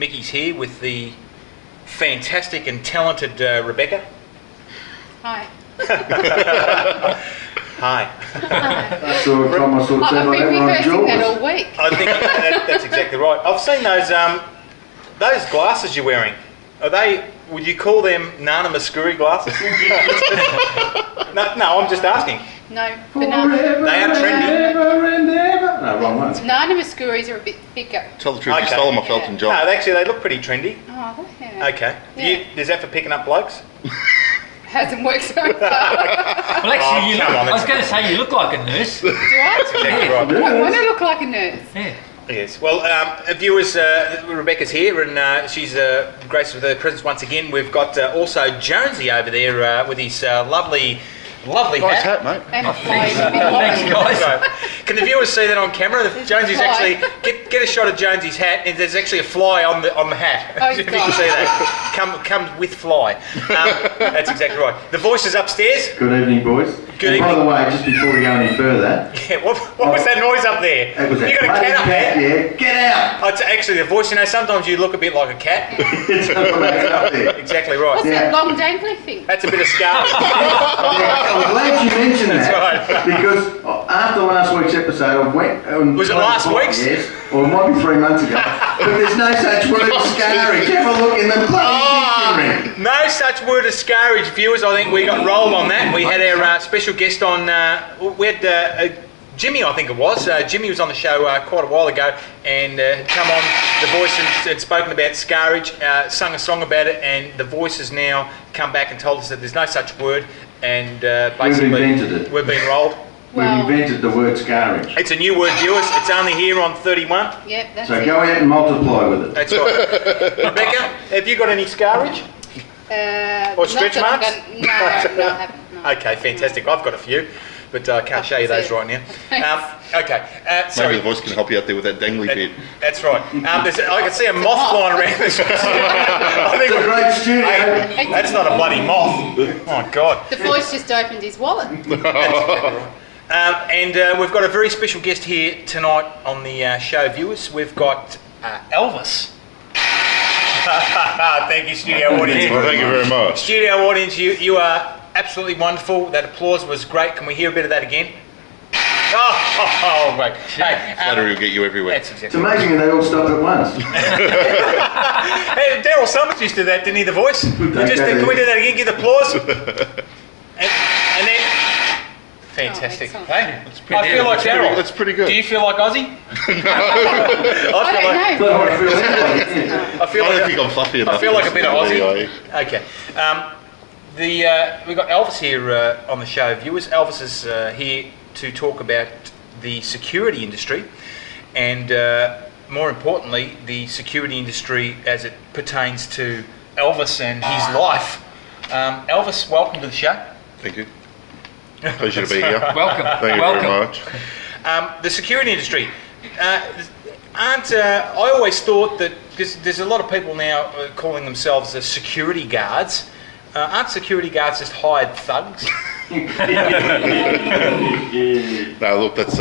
Mickey's here with the fantastic and talented Rebecca. Hi. Hi. That's the time I sort of said I've I been never rehearsing enjoyed that it. all week. I think that's exactly right. I've seen those glasses you're wearing. Are they? Would you call them Nana Muscuri glasses? No, I'm just asking. No, banana. Forever They are trendy. and ever and ever. No, wrong one. Banana muscuries are a bit thicker. Tell the truth, Okay. you stole them off Elton No, John. actually they look pretty trendy. Oh, yeah. Okay. Yeah. Is that for picking up blokes? Hasn't worked so far. Well, actually, Oh, you come look, on, I was that's- going to say you look like a nurse. Do I? Exactly right. When I look like a nurse. Yeah. Yes. Well, viewers, Rebecca's here and she's graced with her presence once again. We've got also Jonesy over there with his lovely Nice hat. hat, mate. And Oh, flies thanks. a bit Thanks, long. guys. So, can the viewers see that on camera? Jonesy's Fly. actually get a shot of Jonesy's hat, and there's actually a fly on the hat. Oh, if you can God. see that, comes with fly. That's exactly right. The voice is upstairs. Good evening, boys. Good And by evening. the way, just before we go any further, Yeah, what was that noise up there? it was You a got a bloody cat up there? Yeah, get out! Oh, it's actually the voice. You know, sometimes you look a bit like a cat. It's up there. Exactly right. What's Yeah. that long dangly thing? That's a bit of scar. Yeah, I'm glad you mentioned that. That's right. Because after last week's episode, I went... Was it last week's? Yes. Or it might be 3 months ago. But there's no such word as scarring. Have a look in the bloody dictionary. No such word as scarage, viewers. I think we got rolled on that. We had our special guest on. We had Jimmy, I think it was. Jimmy was on the show quite a while ago and come on The Voice and spoken about scarage, sung a song about it, and The Voice has now come back and told us that there's no such word, and basically invented it. we've been rolled. Well, We've invented the word scarring. It's a new word, viewers. It's only here on 31. Yep, that's So it. go out and multiply with it. That's right. Rebecca, have you got any scarage? Or Not stretch that I'm marks? gonna- no, I haven't. No. Okay, fantastic. I've got a few, but I can't show you those right now. Okay, Maybe sorry. the voice can help you out there with that dangly bit. That's right. I can see a moth flying around this. I think It's a great studio. Hey, that's not a bloody moth. Oh, God. The voice just opened his wallet. And we've got a very special guest here tonight on the show, viewers. We've got Elvis. Thank you, studio audience. Well, thank you very much. Studio audience, you are absolutely wonderful. That applause was great. Can we hear a bit of that again? Oh, mate. Hey, Flattery will get you everywhere. that's It's exactly. amazing they all stop at once. Hey, Daryl Summers used to do that, didn't he? The voice. Can we do that again? Give the applause. And then. Fantastic. excellent. Hey, pretty I feel like Daryl. That's pretty good. Do you feel like Ozzy? I I don't know. Well, I feel like- feel I don't like think I'm fluffy enough. I feel like a bit of Aussie. Anyway. Okay. We've got Elvis here on the show, viewers. Elvis is here to talk about the security industry and, more importantly, the security industry as it pertains to Elvis and his life. Elvis, welcome to the show. Thank you. Pleasure to be here. Welcome. Thank you Welcome. very much. The security industry. I always thought that, because there's a lot of people now calling themselves as security guards. Aren't security guards just hired thugs? No, look, that's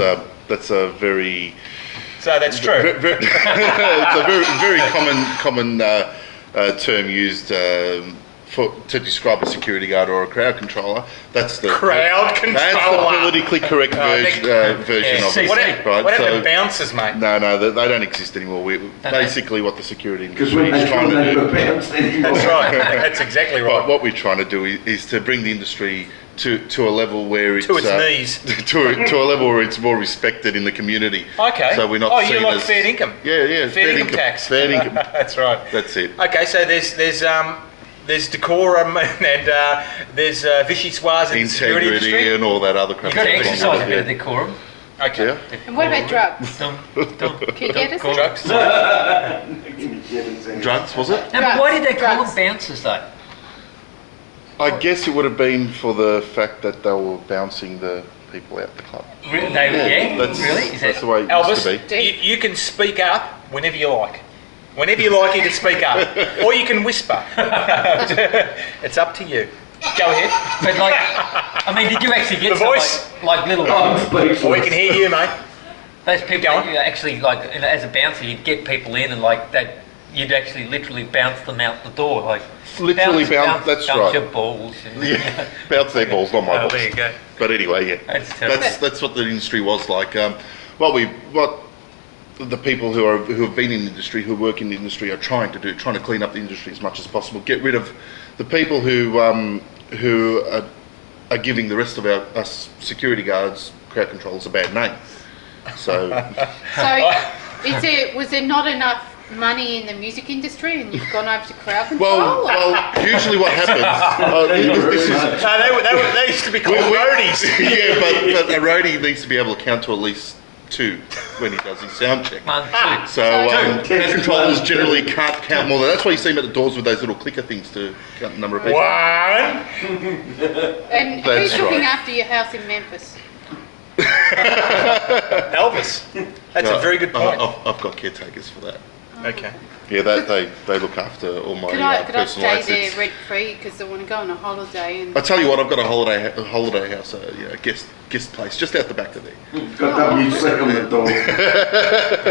a very, So that's true. it's a very common term used to describe a security guard or a crowd controller. That's the Crowd That's controller. the politically correct version of it. What Right, happened so- to bouncers, mate? No, they don't exist anymore. Basically, what the security Because industry when is they trying come, to they've do. got bounced anymore. That's right. That's exactly right. What we're trying to do is to bring the industry to a level where it's To its knees. to a level where it's more respected in the community. Okay. So we're not. Oh, seen you like as, fair income? Yeah, Fair income tax. Fair income. That's right. That's it. Okay, so there's decorum and there's vichyssoise in the security Integrity industry. and all that other crap. You've got to Exactly. exercise a bit of decorum. Okay. Yeah. And what about drugs? Don't. Can you get us? Drugs. Drugs, was it? No, but why did they call Drugs. them bouncers though? I guess it would have been for the fact that they were bouncing the people out the club. Yeah, That's, really? Is that's that the way it used to Elvis, be. you can speak up whenever you like. Whenever you like, you can speak up. Or you can whisper. It's up to you. Go ahead. But like, I mean, did you actually get The some, voice? like little Or we can hear you, mate. those people Go on. that you actually like, you know, as a bouncer, you'd get people in and like that you'd actually literally bounce them out the door, like Literally bounce, that's bounce right. your balls. And, Yeah, bounce their balls, not my Oh, balls. there you go. But anyway, yeah, That's terrible. that's what the industry was like. What the people who have been in the industry, who work in the industry, are trying to clean up the industry as much as possible. Get rid of the people who are giving the rest of us security guards, crowd controllers, a bad name. So So, was there not enough money in the music industry, and you've gone over to crowd control? well, usually what happens. This is, No, they used to be called roadies. yeah, but a roadie needs to be able to count to at least 2 when he does his sound check. 1, 2. So So- crowd controllers generally can't count more than. That's why you see them at the doors with those little clicker things to count the number of people. 1. And That's who's looking right. after your house in Memphis? Elvis. That's a very good point. I've got caretakers for that. Okay. Yeah, they look after all my Could I personal stay assets. there rent free because I want to go on a holiday and I tell you what, I've got a holiday house, a guest place just out the back of there. Got WC on the door.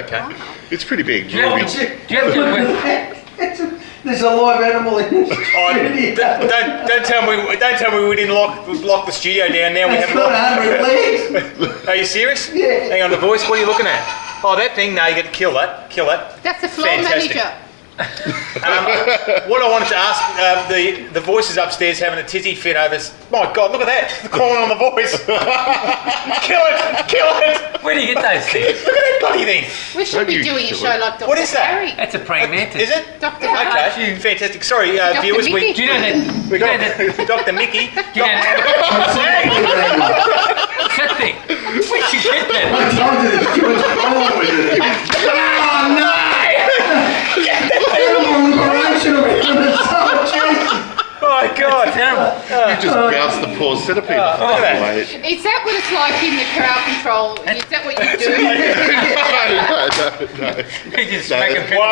Okay. It's pretty big. Do you have to There's a live animal in this Oh, studio. don't tell me we didn't lock the studio down. Now we It's haven't got locked. 100 legs. Are you serious? Yeah. Hang on, the voice. What are you looking at? Oh, that thing. No, you got to kill that. Kill that. that's the floor Fantastic. manager. What I wanted to ask, the voice is upstairs having a tizzy fit over. My God, look at that! The calling on the voice. Kill it! Kill it! Where do you get those things? Look at that bloody thing. We should Don't be you doing a kill show it. like Dr. What is that? Harry. That's a praying mantis. Is it? Dr. Harry. Okay, fantastic. Sorry, Dr. viewers. Mickey? Do you know that? We got Dr. Mickey. Do you know that? That thing. Where'd you get I that? told you there's too much wrong with it. Oh no! Animal liberation of it from the subject. Oh God! Terrible. You just bounced the poor centipede. look at that. Mate. Is that what it's like in the crowd control? Is that what you do? No. You just smack 'em people.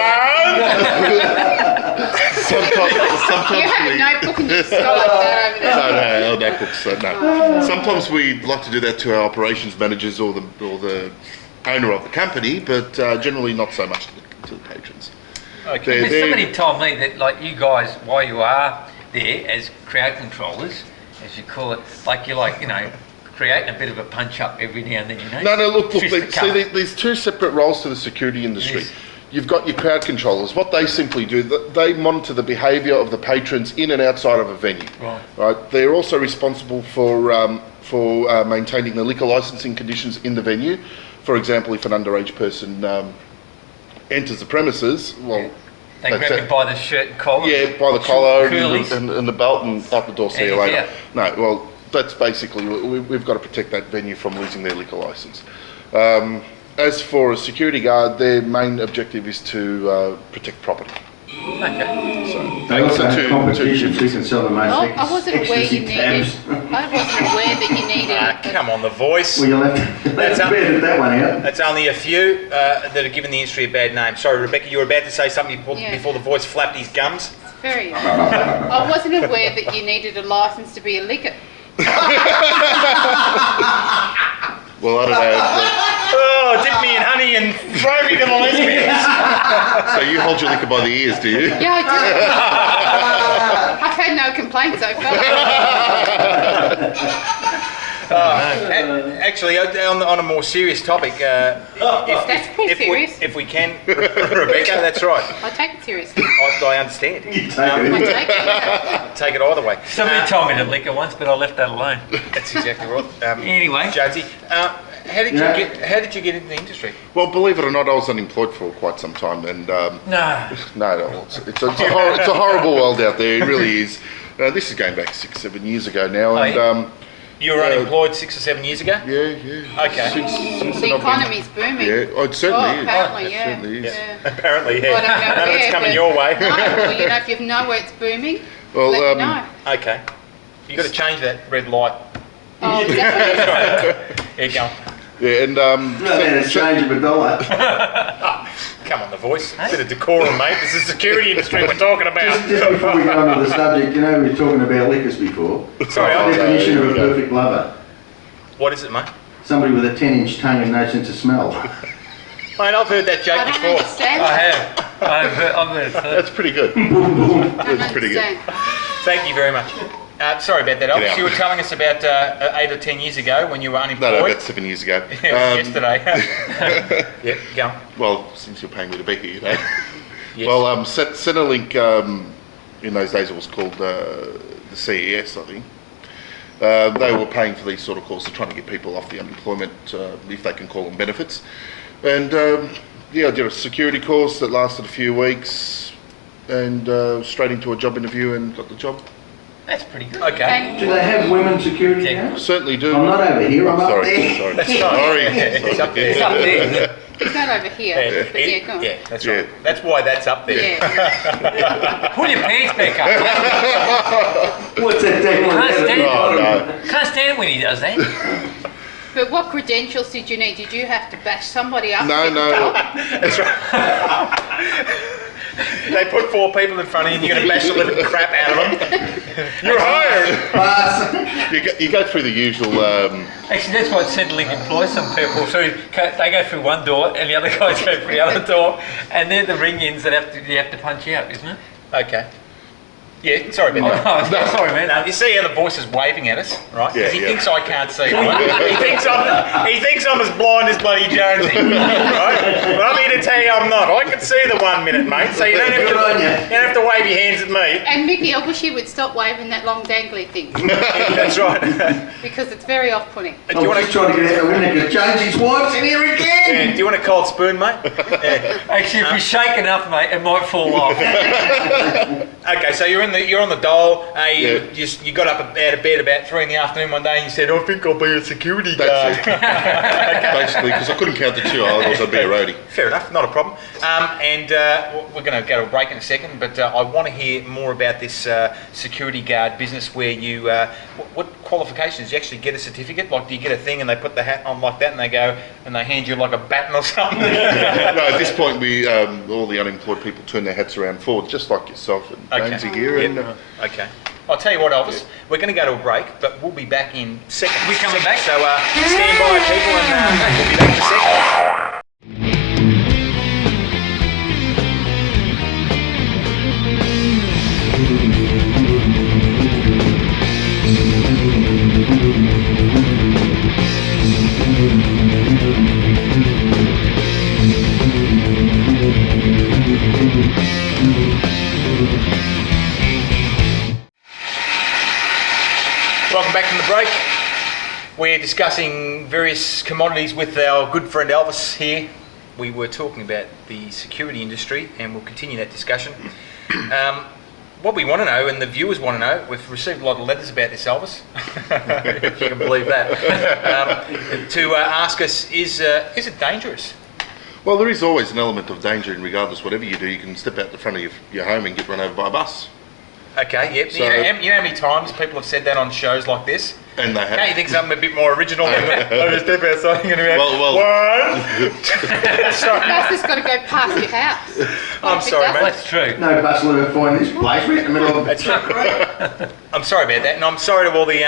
Sometimes You have a we. notebook and you just go like that over there. No, notebooks. No. Sometimes we like to do that to our operations managers or the owner of the company, but generally not so much to the patrons. Okay. But somebody told me that, like, you guys, while you are there as crowd controllers, as you call it, like you're like, creating a bit of a punch up every now and then, No, look, Fist the cover. there's 2 separate roles to the security industry. Yes. You've got your crowd controllers. What they simply do, they monitor the behaviour of the patrons in and outside of a venue. Right. They're also responsible for maintaining the liquor licensing conditions in the venue. For example, if an underage person enters the premises, well, They that's grab it. you by the shirt and collar. Yeah, by the collar Curlies. and the belt and out the door, see you And later. yeah. No, well, that's basically, we've got to protect that venue from losing their liquor licence. As for a security guard, their main objective is to protect property. Okay. So They also so have two competitions who shifts. can sell the most Well, I wasn't aware ecstasy you needed. tabs. I wasn't aware that you needed. Come on, the voice. Well, you'll have to That's edit that one out. That's only a few that are giving the industry a bad name. Sorry, Rebecca, you were about to say something before the voice flapped his gums. Very. I wasn't aware that you needed a license to be a licker. Well, I don't know. Oh, dip me in honey and throw me to the lesbians. So you hold your liquor by the ears, do you? Yeah, I do. I've had no complaints so far. Actually, on a more serious topic, That's pretty serious. if we can, Rebecca, that's right. I take it seriously. I understand. You take I it. take it. Take it either way. Somebody told me to liquor once, but I left that alone. That's exactly right. Anyway. Jonesy, how did you get into the industry? Well, believe it or not, I was unemployed for quite some time, and No. no, it's a horrible world out there. It really is. This is going back 6-7 years ago now, and You were unemployed 6 or 7 years ago? yeah. Okay. Since The I've been- economy's booming. Yeah, it certainly is. Apparently, It yeah. certainly is. Yeah. Apparently, yeah. Well, I don't know None of it's where, coming but- your way. No, well, if you know where it's booming, Well, let me know. Okay. You got to change that red light. Oh, is that what it is? There you go. Yeah, and No, then it's change of $1. Come on, the voice. Bit of decorum, mate. This is the security industry we're talking about. Just before we go on to the subject, we were talking about liquors before. Sorry, What's the definition of a yeah. perfect lover? What is it, mate? Somebody with a 10-inch tongue and no sense of smell. Mate, I've heard that joke I don't before. understand I that. have. I've heard it too. That's pretty good. Don't That's pretty good. understand. Thank you very much. Sorry about that, Elvis. out. You were telling us about 8 or 10 years ago when you were unemployed. No, about 7 years ago. Yesterday. Yeah, go on. Well, since you're paying me to be here, you know. Yes. Well, Centrelink, in those days it was called the CES, I think. They were paying for these sort of courses, trying to get people off the unemployment, if they can call them benefits. And I did a security course that lasted a few weeks, and straight into a job interview and got the job. That's pretty good. Okay. And Do they have women security Yeah. now? Certainly do. I'm not over here, I'm up sorry, there. Sorry, That's right. sorry. It's up there. It's up there, isn't it? it's not over here, but yeah, go on. Yeah, that's Yeah. right. That's why that's up there. Yeah. Pull your pants back up. What's that thing on Can't stand the it. Oh, no. Can't stand it when he does that. But what credentials did you need? Did you have to bash somebody up? No, to get the no. job? That's right. They put 4 people in front of you and you're going to bash the living crap out of them. You're hired. Pass. You go through the usual. Actually, that's why Centrelink employs some people. So they go through one door and the other guys go through the other door, and they're the ring-ins that you have to punch out, isn't it? Okay. Yeah, sorry Oh, about that. no, sorry, man. Now, you see how the voice is waving at us, right? Because Yeah, he yeah. thinks I can't see, right? he thinks I'm as blind as bloody Jonesy, right? But I'm here to tell you I'm not. I can see the 1 minute, mate, so you don't have Good on to, ya. you don't have to wave your hands at me. And Mickey, I wish you would stop waving that long dangly thing That's right. because it's very off-putting. Do I'm you want just to... trying to get out the window because Jonesy's wife's in here again. Yeah, do you want a cold spoon, mate? Yeah. Actually, if you shake enough, mate, it might fall off. Okay, so you're on the dole. Yeah. You got up out of bed about 3 in the afternoon one day and you said, I think I'll be a security guard. That's it. Basically, because I couldn't count the 2, otherwise I'd be a roadie. Fair enough, not a problem. We're going to go to a break in a second, but I want to hear more about this security guard business where you, what qualifications? Do you actually get a certificate? Like, do you get a thing and they put the hat on like that and they go and they hand you like a baton or something? No, at this point, we all the unemployed people turn their hats around forward, just like yourself and Okay. Jonesy here. Yep. And, Okay. I'll tell you what, Elvis, we're going to go to a break, but we'll be back in seconds. We coming back? So stand by, people, and we'll be back in a second. Welcome back from the break. We're discussing various commodities with our good friend Elvis here. We were talking about the security industry and we'll continue that discussion. What we want to know, and the viewers want to know, we've received a lot of letters about this, Elvis, if you can believe that, to ask us, is it dangerous? well, there is always an element of danger, and regardless, whatever you do, you can step out the front of your home and get run over by a bus. Okay, yep. So- you know how many times people have said that on shows like this? And they Can't you have. think something a bit more original than I'm just step outside and going to Well, one? The Sorry. bus has got to go past your house. I'm If it sorry, doesn't- mate. That's true. No bus will ever find this place. We're in the middle of That's right. I'm sorry about that, and I'm sorry to all the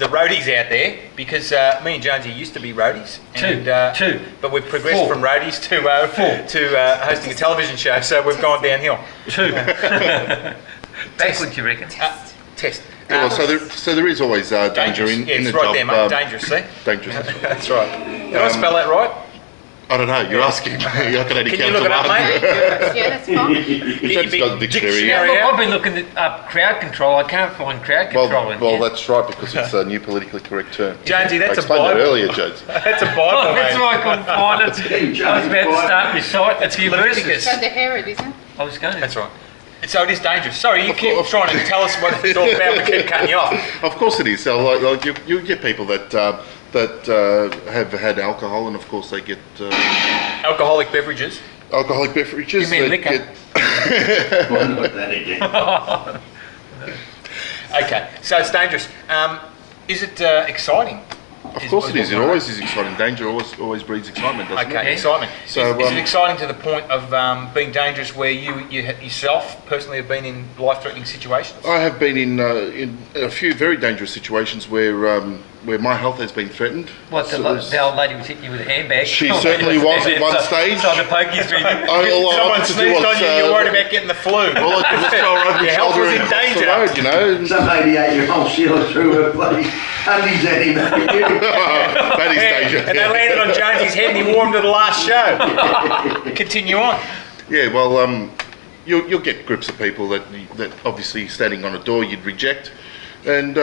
roadies out there because me and Jonesy used to be roadies. And, Two. But we've progressed 4. from roadies to hosting a television show, so we've gone downhill. 2. Backwards, you reckon? Test. Yeah, well, so there is always danger in yeah, the it's right job. there, mate. Dangerous, see? Dangerous. That's right. Did I spell that right? I don't know. You're asking me. I can only Can you count look to it up, one. mate? Yeah, that's fine. Jones's got the dictionary. Yeah, Dictionary look, out. I've been looking up crowd control. I can't find crowd control in Well, here. that's right, because it's a new politically correct term. Jonesy, that's I a explained that Bible. earlier, Jones. That's a Bible, Oh, that's mate. why I couldn't find it. I was about to start my site. A few Leviticus. verses. It's under Herod, isn't it? I was going to. That's right. So it is dangerous. Sorry, you Of keep course. trying to tell us what it's all about. We keep cutting you off. Of course it is. So, like you get people that have had alcohol, and of course they get Alcoholic beverages. alcoholic beverages. You mean that liquor? Well, not that again. Okay, so it's dangerous. Is it exciting? Of course it is. It always is exciting. Danger always breeds excitement, doesn't it? Okay, excitement. So, Is it exciting to the point of being dangerous where you yourself personally have been in life-threatening situations? I have been in a few very dangerous situations where my health has been threatened. What, the old lady was hitting you with a handbag? She certainly was at one stage. Trying to poke you through. Someone sneezed on you, you're worried about getting the flu. All I did was throw her over the Your health shoulder was in and cross the danger. road, you know. Some 88-year-old Sheila threw her bloody undies at him. That is danger. And they landed on Jonesy's head and he wore them to the last show. Continue on. Yeah, well, you'll get groups of people that obviously standing on a door you'd reject, and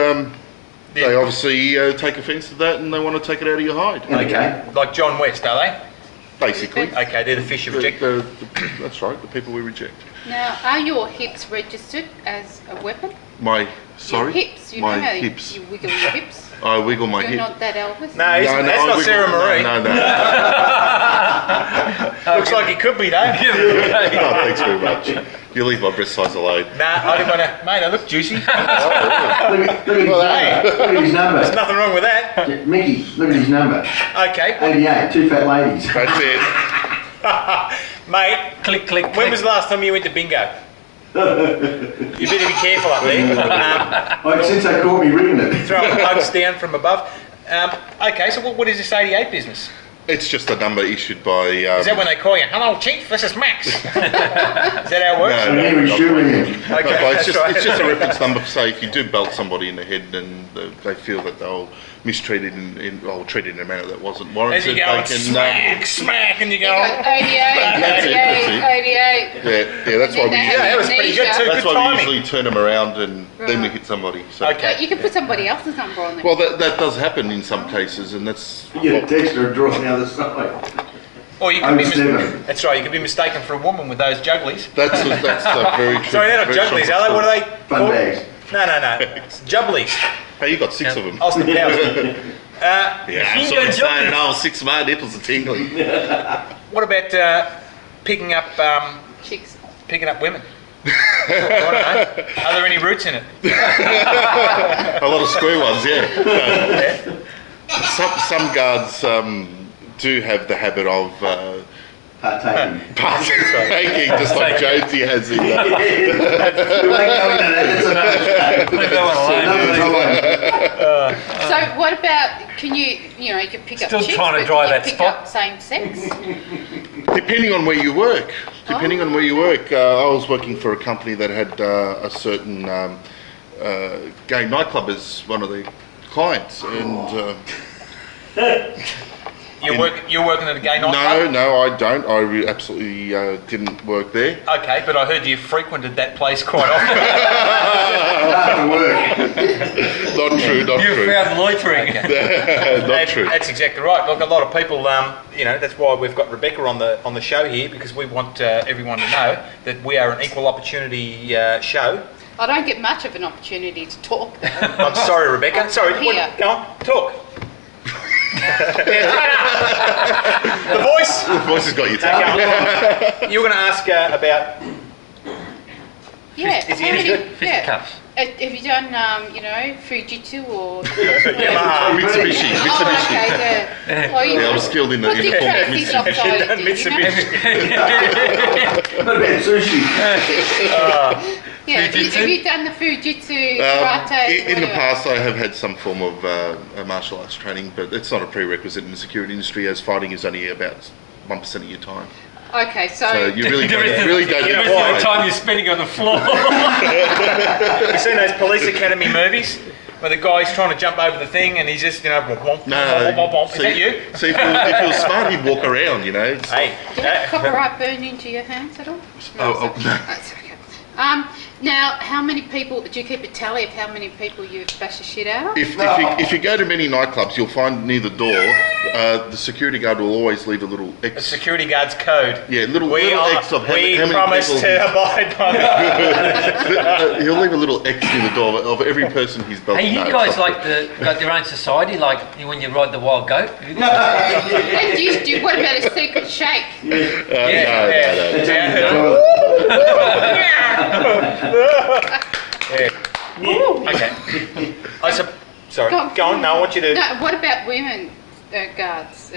they obviously take offence to that and they want to take it out of your hide. Okay. Like John West, are they? Basically. Okay, they're the fish you reject. That's right, the people we reject. Now, are your hips registered as a weapon? My, Your sorry? hips. You My know how hips. you wiggle your hips. I wiggle my You're hip. not that Elvis. No, that's I not wiggle- Sarah Marie. No. Looks like it could be though. Oh, thanks very much. You leave my breast size alone. Nah, I didn't want to. Mate, they look juicy. Look at his number. There's nothing wrong with that. Mickey, look at his number. Okay. 88, two fat ladies. That's it. Mate, Click, click, when click. was the last time you went to bingo? You better be careful up there. Like, since they caught me rigging it. Throwing bugs down from above. Okay, so what is this 88 business? It's just a number issued by... Is that when they call you, hello chief, this is Max? Is that how it works? No. And he was shooting him. Okay, Well, that's it's right. just a reference number for, say, if you do belt somebody in the head and they feel that they'll mistreated or treated in a manner that wasn't As warranted, you go, they can... smack, and you You go, got 88, That's it, 88, 88. Yeah, that's why we And then yeah, that usually, was pretty good too, that's good why we timing. usually turn them around and then we Right. hit somebody. So. Okay. You can put somebody else's number on there. Well, that does happen in some cases, and that's... You get a text or a draw on the other side. Or you could be 07. that's right, you could be mistaken for a woman with those jugglies. That's very true. Sorry, they're not very jugglies, true. are they? What are they Fun called? bags. No. It's jubblies. Hey, you got 6 of them. Austin Powers. Yeah, I'm you sort go of saying, jugglies. 6 of my nipples are tingling. What about picking up Chicks. women? I don't know. Are there any roots in it? A lot of square ones, yeah. Some guards do have the habit of Partaking. partaking, just like Jonesy has in that. We won't go into that. It's another show. Leave that one alone. Another time. So what about, can you can pick Still up chicks, trying to but dry can you that pick spot. up same sex? Depending on where you work. Depending on where you work. I was working for a company that had a certain gay nightclub as one of the clients, and You're working at a gay nightclub? no, I don't. I absolutely didn't work there. Okay, but I heard you frequented that place quite often. After work. Not true, not You true. found loitering. Not true. That's exactly right. Look, a lot of people, that's why we've got Rebecca on the show here, because we want everyone to know that we are an equal opportunity show. I don't get much of an opportunity to talk. I'm sorry, Rebecca. Sorry, Here. go on, talk. The voice. The voice has got you Okay, taken. you were going to ask about. Yeah. Is he how any many- good? yeah. Cuffs. Have you done, Fujitsu or? Yamaha. Mitsubishi. Oh, okay, yeah. Oh, Yeah, I was skilled in the Put the form of Tracy's Mitsubishi. She's upside done it, did you know? Mitsubishi. What about sushi? Yeah, have you done the Fujitsu, karate, In the whatever? past, I have had some form of martial arts training, but it's not a prerequisite in the security industry, as fighting is only about 1% of your time. Okay, so So you really don't You know need why? The time you're spending on the floor. You've seen those police academy movies where the guy's trying to jump over the thing and he's just, womp, womp, womp, womp, womp. Is that you? So if you were smart, you'd walk around, you know. It's- Hey. did that copyright burn into your hands at all? Oh, it's no. okay. That's okay. Now, how many people, do you keep a tally of how many people you've bashed the shit out of? If you go to many nightclubs, you'll find near the door, the security guard will always leave a little The X. security guard's code. Yeah, little We X of how we many promise people. to abide by that. He'll leave a little X near the door of every person he's belted. Hey, you No, guys it's not- got your own society, like when you ride the wild goat? And what about a secret shake? No. It's Yeah. only the toilet. Yeah. Okay. Sorry. Go on. Go on, no, I want you to... No, what about women guards?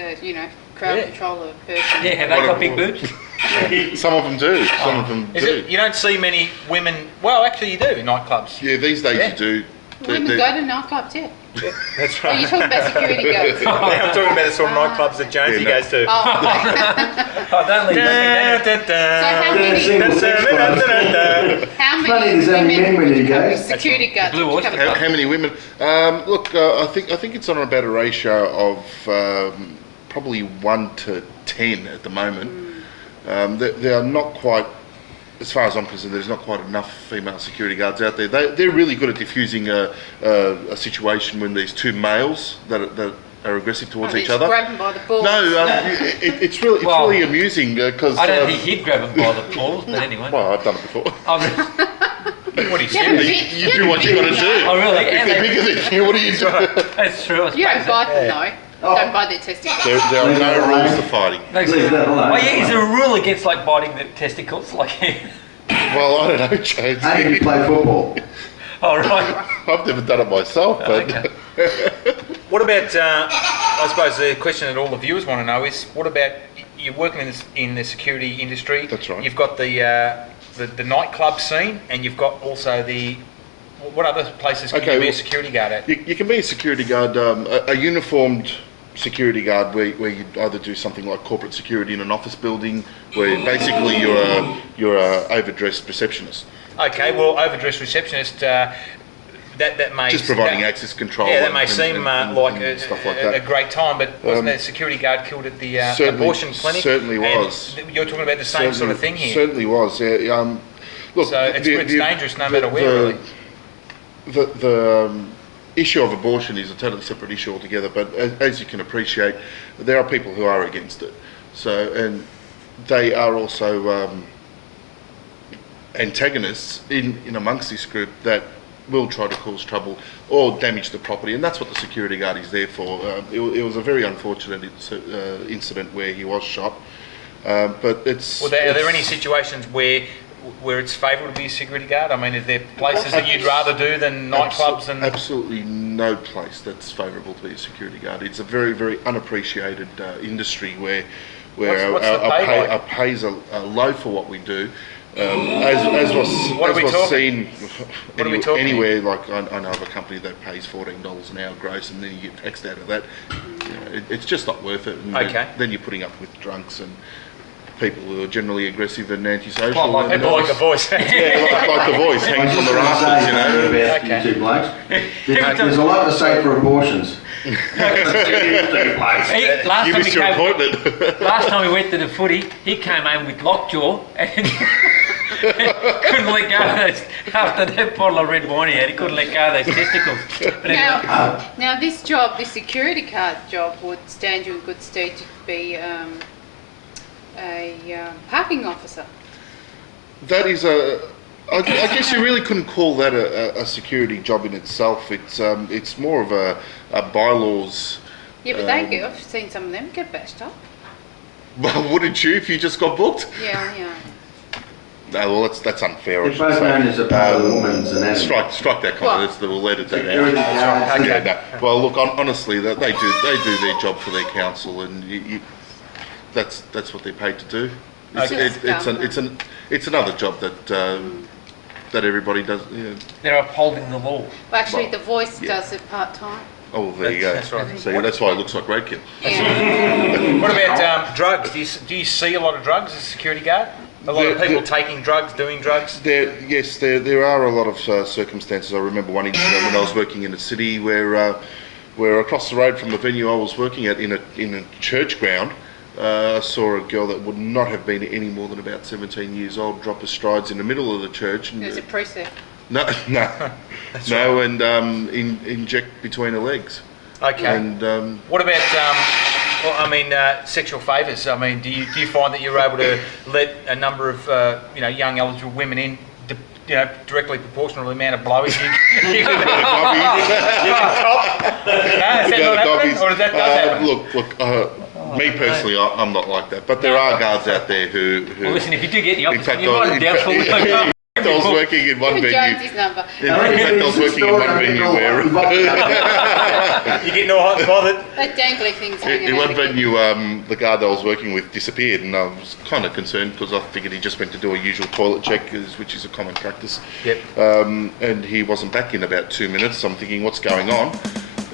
Crowd Yeah. controller person. Yeah, have they got big boobs? Some of them do. Some of them Is do. it, you don't see many women... Well, actually you do in nightclubs. Yeah, these days Yeah. you do. Women go to nightclubs, yeah. That's Are you talking about security guards? Now I'm talking about the sort of nightclubs that Jonesy Yeah, no. goes to. Oh, Oh, don't leave nothing down. so how Funny, many there's only men when you women go. security guards? Blue would you oyster come club. How many women? Look, I think it's on about a ratio of probably 1 to 10 at the moment. There are not quite, as far as I'm concerned, there's not quite enough female security guards out there. They're really good at diffusing a situation when there's two males that are aggressive towards each other. Grab them by the balls. No, it's really amusing because. I don't think he'd grab him by the balls, but anyway. Well, I've done it before. What do you Yeah, but say? You do what you got to do. Oh, really? If they're bigger than you, what do you do? That's true. I You don't suppose. bite them though. Oh. Don't bite their testicles. There are no rules to fighting. Thanks. Leave that alone. Oh, yeah, is there a rule against like biting the testicles? Like, Well, I don't know, James. How do you play football? oh, right. I've never done it myself, but Okay. What about, I suppose the question that all the viewers want to know is, what about, you're working in the security industry. That's right. You've got the nightclub scene, and you've got also what other places can Okay, you be a well, security guard at? you can be a security guard, a uniformed security guard where you either do something like corporate security in an office building, where basically you're a overdressed receptionist, Okay, well, overdressed receptionist, that may... just providing access control. Yeah, that may and- seem and like stuff like a that. great time, but wasn't there a security guard killed at the Certainly- abortion clinic? certainly And was. You're talking about the same sort of thing here. Certainly was. Yeah. Look, So it's dangerous no matter where, really. The issue of abortion is a totally separate issue altogether, but as you can appreciate, there are people who are against it. So, and they are also antagonists in amongst this group that will try to cause trouble or damage the property, and that's what the security guard is there for. It was a very unfortunate incident where he was shot, but it's... Well, are there any situations where it's favourable to be a security guard? I mean, is there places that you'd rather do than nightclubs and... Absolutely no place that's favourable to be a security guard. It's a very, very unappreciated industry where What's the pay like? our pays are low for what we do. As was What are we talking? seen What are we talking? anywhere, like I know of a company that pays $14 an hour gross, and then you get taxed out of that. It's just not worth it. And Okay. then you're putting up with drunks and people who are generally aggressive and antisocial. Quite like and, People like the voice. yeah, like the voice hanging from the rafters, you know. About Okay. you two blokes. There's a lot to say for abortions. He, last, You time he missed your came, appointment. last time we went to the footy, he came home with lockjaw and couldn't let go of those, after that bottle of red wine he had, he couldn't let go of those testicles. But anyway, Now this job, this security guard job, would stand you in good stead to be a parking officer. That is I guess you really couldn't call that a security job in itself. It's more of a bylaws. Yeah, but they get, I've seen some of them get bashed up. Well, wouldn't you if you just got booked? Yeah. No, well, that's unfair. I They're should both say. known as a part of the woman's anatomy. Strike that comment. We'll edit that Security out. guards. Yeah, no. Well, look, honestly, they do their job for their council, and that's what they're paid to do. It's another job that everybody does. Yeah. they're upholding the law. Well, actually, Well, the voice yeah. does it part time. Oh, there you go. That's right. See, that's why it looks like roadkill. Yeah. What about drugs? Do you see a lot of drugs as a security guard? A lot of people taking drugs, doing drugs? There are a lot of circumstances. I remember one incident when I was working in a city where across the road from the venue I was working at in a church ground, I saw a girl that would not have been any more than about 17 years old drop her strides in the middle of the church. And, There's a priest there. no, and inject between her legs. Okay. And What about, sexual favours? I mean, do you find that you're able to let a number of young eligible women in, directly proportional to the amount of blowies you can cop? No, is that not happening, or does that happen? Look. Me personally, I'm not like that. But there are guards out there who Well, listen, if you do get the in office, fact, you might in doubtful. fact- fact, I was working in one Give venue. Jonesy's number. In fact, I was working in one venue where... You're getting all hot and bothered. That dangly thing's hanging In out one again. venue, the guard that I was working with disappeared, and I was kind of concerned because I figured he just went to do a usual toilet check, which is a common practice. Yep. And he wasn't back in about 2 minutes. So I'm thinking, what's going on?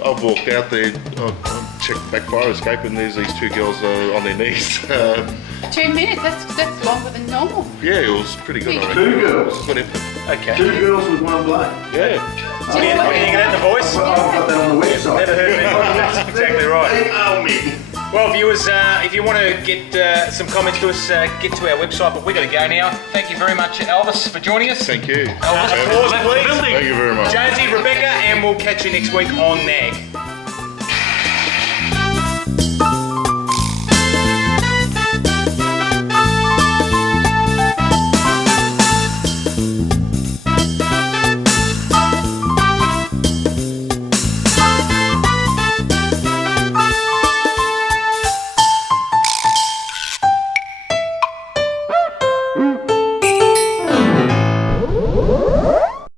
I've walked out there, I checked the back fire escape, and there's these two girls on their knees. 2 minutes, that's longer than normal. Yeah, it was pretty good. I reckon. Two girls. Whatever. Okay. Two girls with one bloke. Yeah. What do you think of that in the voice? Well, I've got that on the website. Never heard of it. That's exactly right. Email me. Well, viewers, if you want to get some comments to us, get to our website. But we're going to go now. Thank you very much, Elvis, for joining us. Thank you. Elvis, applause, please. Thank you very much. Jonesy, Rebecca, and we'll catch you next week on NAG.